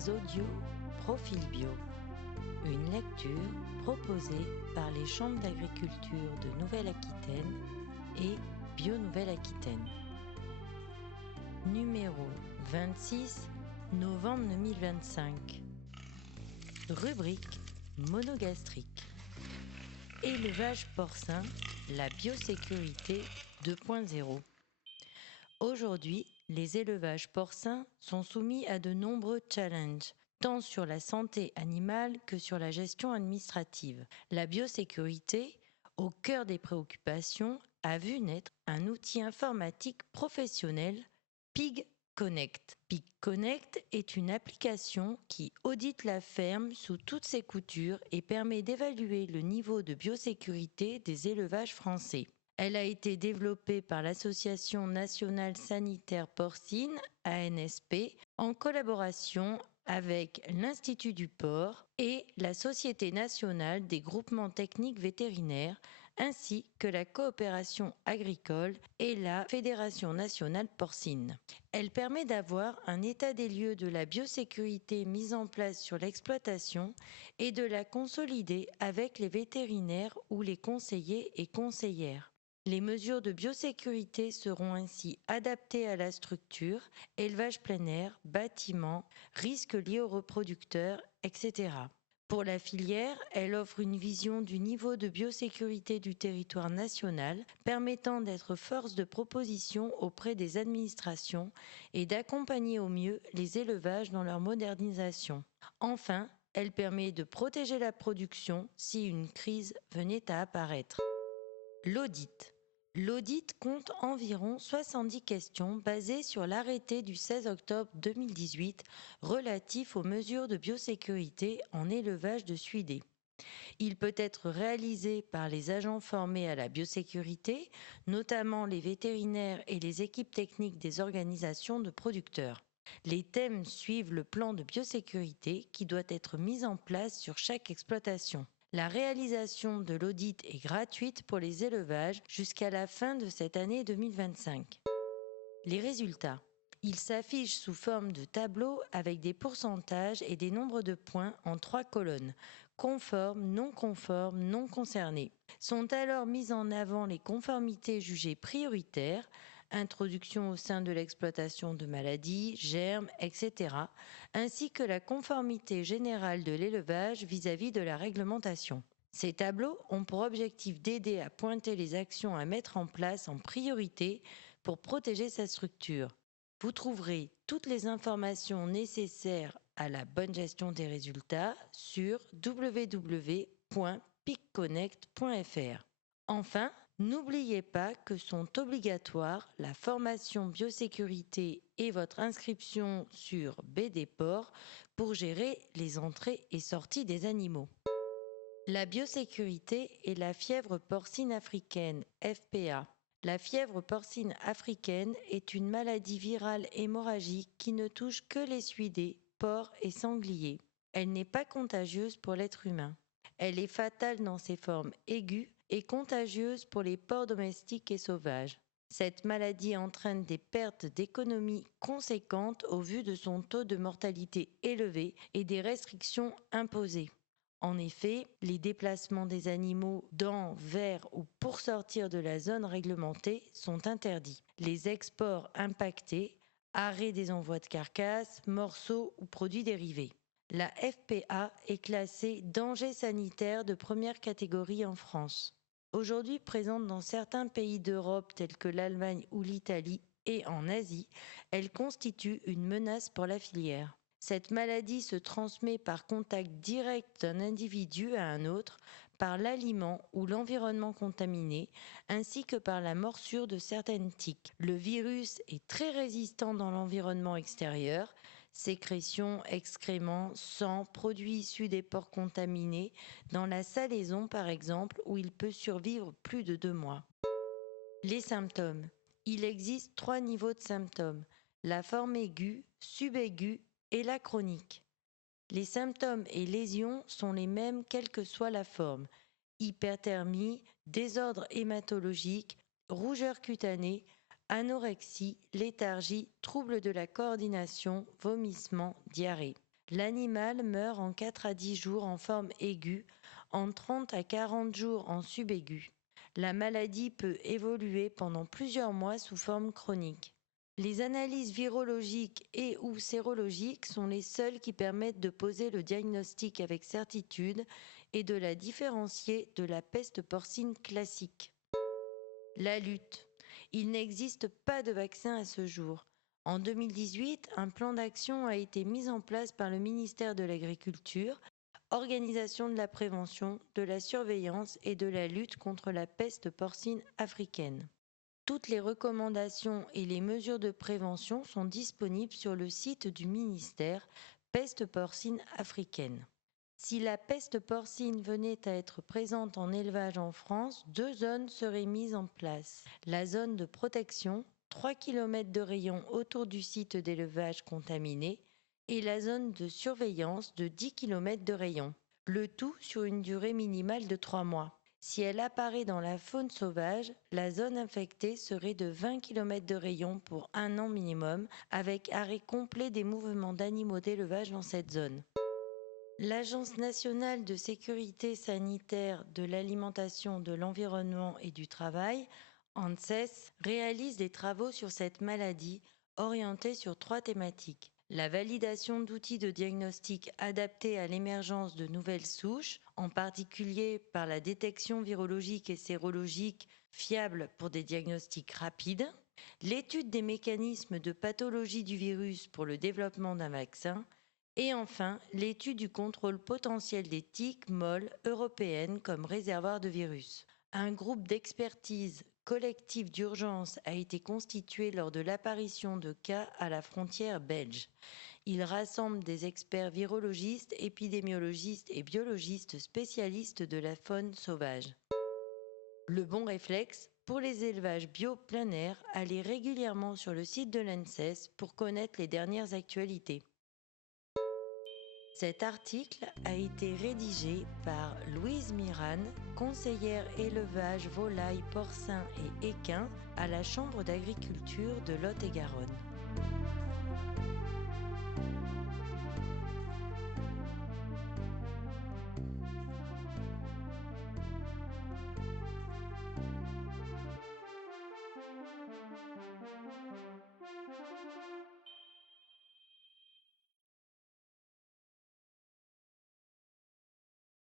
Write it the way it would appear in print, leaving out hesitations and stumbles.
Les audios Profil Bio, une lecture proposée par les chambres d'agriculture de Nouvelle-Aquitaine et Bio Nouvelle-Aquitaine. Numéro 26, novembre 2025. Rubrique monogastrique. Élevage porcin, la biosécurité 2.0. Aujourd'hui, les élevages porcins sont soumis à de nombreux challenges, tant sur la santé animale que sur la gestion administrative. La biosécurité, au cœur des préoccupations, a vu naître un outil informatique professionnel, Pig Connect. Pig Connect est une application qui audite la ferme sous toutes ses coutures et permet d'évaluer le niveau de biosécurité des élevages français. Elle a été développée par l'Association nationale sanitaire porcine, ANSP, en collaboration avec l'Institut du porc et la Société nationale des groupements techniques vétérinaires, ainsi que la coopération agricole et la Fédération nationale porcine. Elle permet d'avoir un état des lieux de la biosécurité mise en place sur l'exploitation et de la consolider avec les vétérinaires ou les conseillers et conseillères. Les mesures de biosécurité seront ainsi adaptées à la structure, élevage plein air, bâtiment, risques liés aux reproducteurs, etc. Pour la filière, elle offre une vision du niveau de biosécurité du territoire national, permettant d'être force de proposition auprès des administrations et d'accompagner au mieux les élevages dans leur modernisation. Enfin, elle permet de protéger la production si une crise venait à apparaître. L'audit. L'audit compte environ 70 questions basées sur l'arrêté du 16 octobre 2018 relatif aux mesures de biosécurité en élevage de suidés. Il peut être réalisé par les agents formés à la biosécurité, notamment les vétérinaires et les équipes techniques des organisations de producteurs. Les thèmes suivent le plan de biosécurité qui doit être mis en place sur chaque exploitation. La réalisation de l'audit est gratuite pour les élevages jusqu'à la fin de cette année 2025. Les résultats. Ils s'affichent sous forme de tableau avec des pourcentages et des nombres de points en 3 colonnes, conformes, non concernés. Sont alors mises en avant les conformités jugées prioritaires, introduction au sein de l'exploitation de maladies, germes, etc., ainsi que la conformité générale de l'élevage vis-à-vis de la réglementation. Ces tableaux ont pour objectif d'aider à pointer les actions à mettre en place en priorité pour protéger sa structure. Vous trouverez toutes les informations nécessaires à la bonne gestion des résultats sur www.pigconnect.fr. Enfin, n'oubliez pas que sont obligatoires la formation biosécurité et votre inscription sur BDPOR pour gérer les entrées et sorties des animaux. La biosécurité et la fièvre porcine africaine, FPA. La fièvre porcine africaine est une maladie virale hémorragique qui ne touche que les suidés, porcs et sangliers. Elle n'est pas contagieuse pour l'être humain. Elle est fatale dans ses formes aiguës et contagieuse pour les porcs domestiques et sauvages. Cette maladie entraîne des pertes d'économie conséquentes au vu de son taux de mortalité élevé et des restrictions imposées. En effet, les déplacements des animaux dans, vers ou pour sortir de la zone réglementée sont interdits. Les exports impactés, arrêt des envois de carcasses, morceaux ou produits dérivés. La FPA est classée danger sanitaire de première catégorie en France. Aujourd'hui présente dans certains pays d'Europe tels que l'Allemagne ou l'Italie et en Asie, elle constitue une menace pour la filière. Cette maladie se transmet par contact direct d'un individu à un autre, par l'aliment ou l'environnement contaminé, ainsi que par la morsure de certaines tiques. Le virus est très résistant dans l'environnement extérieur, sécrétions, excréments, sang, produits issus des porcs contaminés, dans la salaison par exemple, où il peut survivre plus de 2 mois. Les symptômes. Il existe 3 niveaux de symptômes, la forme aiguë, subaiguë et la chronique. Les symptômes et lésions sont les mêmes quelle que soit la forme. Hyperthermie, désordre hématologique, rougeur cutanée, anorexie, léthargie, troubles de la coordination, vomissements, diarrhée. L'animal meurt en 4 à 10 jours en forme aiguë, en 30 à 40 jours en subaigu. La maladie peut évoluer pendant plusieurs mois sous forme chronique. Les analyses virologiques et ou sérologiques sont les seules qui permettent de poser le diagnostic avec certitude et de la différencier de la peste porcine classique. La lutte. Il n'existe pas de vaccin à ce jour. En 2018, un plan d'action a été mis en place par le ministère de l'Agriculture, Organisation de la prévention, de la surveillance et de la lutte contre la peste porcine africaine. Toutes les recommandations et les mesures de prévention sont disponibles sur le site du ministère Peste porcine africaine. Si la peste porcine venait à être présente en élevage en France, 2 zones seraient mises en place. La zone de protection, 3 km de rayon autour du site d'élevage contaminé, et la zone de surveillance de 10 km de rayon. Le tout sur une durée minimale de 3 mois. Si elle apparaît dans la faune sauvage, la zone infectée serait de 20 km de rayon pour 1 an minimum, avec arrêt complet des mouvements d'animaux d'élevage dans cette zone. L'Agence nationale de sécurité sanitaire de l'alimentation, de l'environnement et du travail, ANSES, réalise des travaux sur cette maladie orientés sur 3 thématiques. La validation d'outils de diagnostic adaptés à l'émergence de nouvelles souches, en particulier par la détection virologique et sérologique fiable pour des diagnostics rapides. L'étude des mécanismes de pathologie du virus pour le développement d'un vaccin. Et enfin, l'étude du contrôle potentiel des tiques molles européennes comme réservoir de virus. Un groupe d'expertise collective d'urgence a été constitué lors de l'apparition de cas à la frontière belge. Il rassemble des experts virologistes, épidémiologistes et biologistes spécialistes de la faune sauvage. Le bon réflexe, pour les élevages bio plein air, allez régulièrement sur le site de l'ANSES pour connaître les dernières actualités. Cet article a été rédigé par Louise Mirane, conseillère élevage volailles, porcins et équins à la Chambre d'agriculture de Lot-et-Garonne.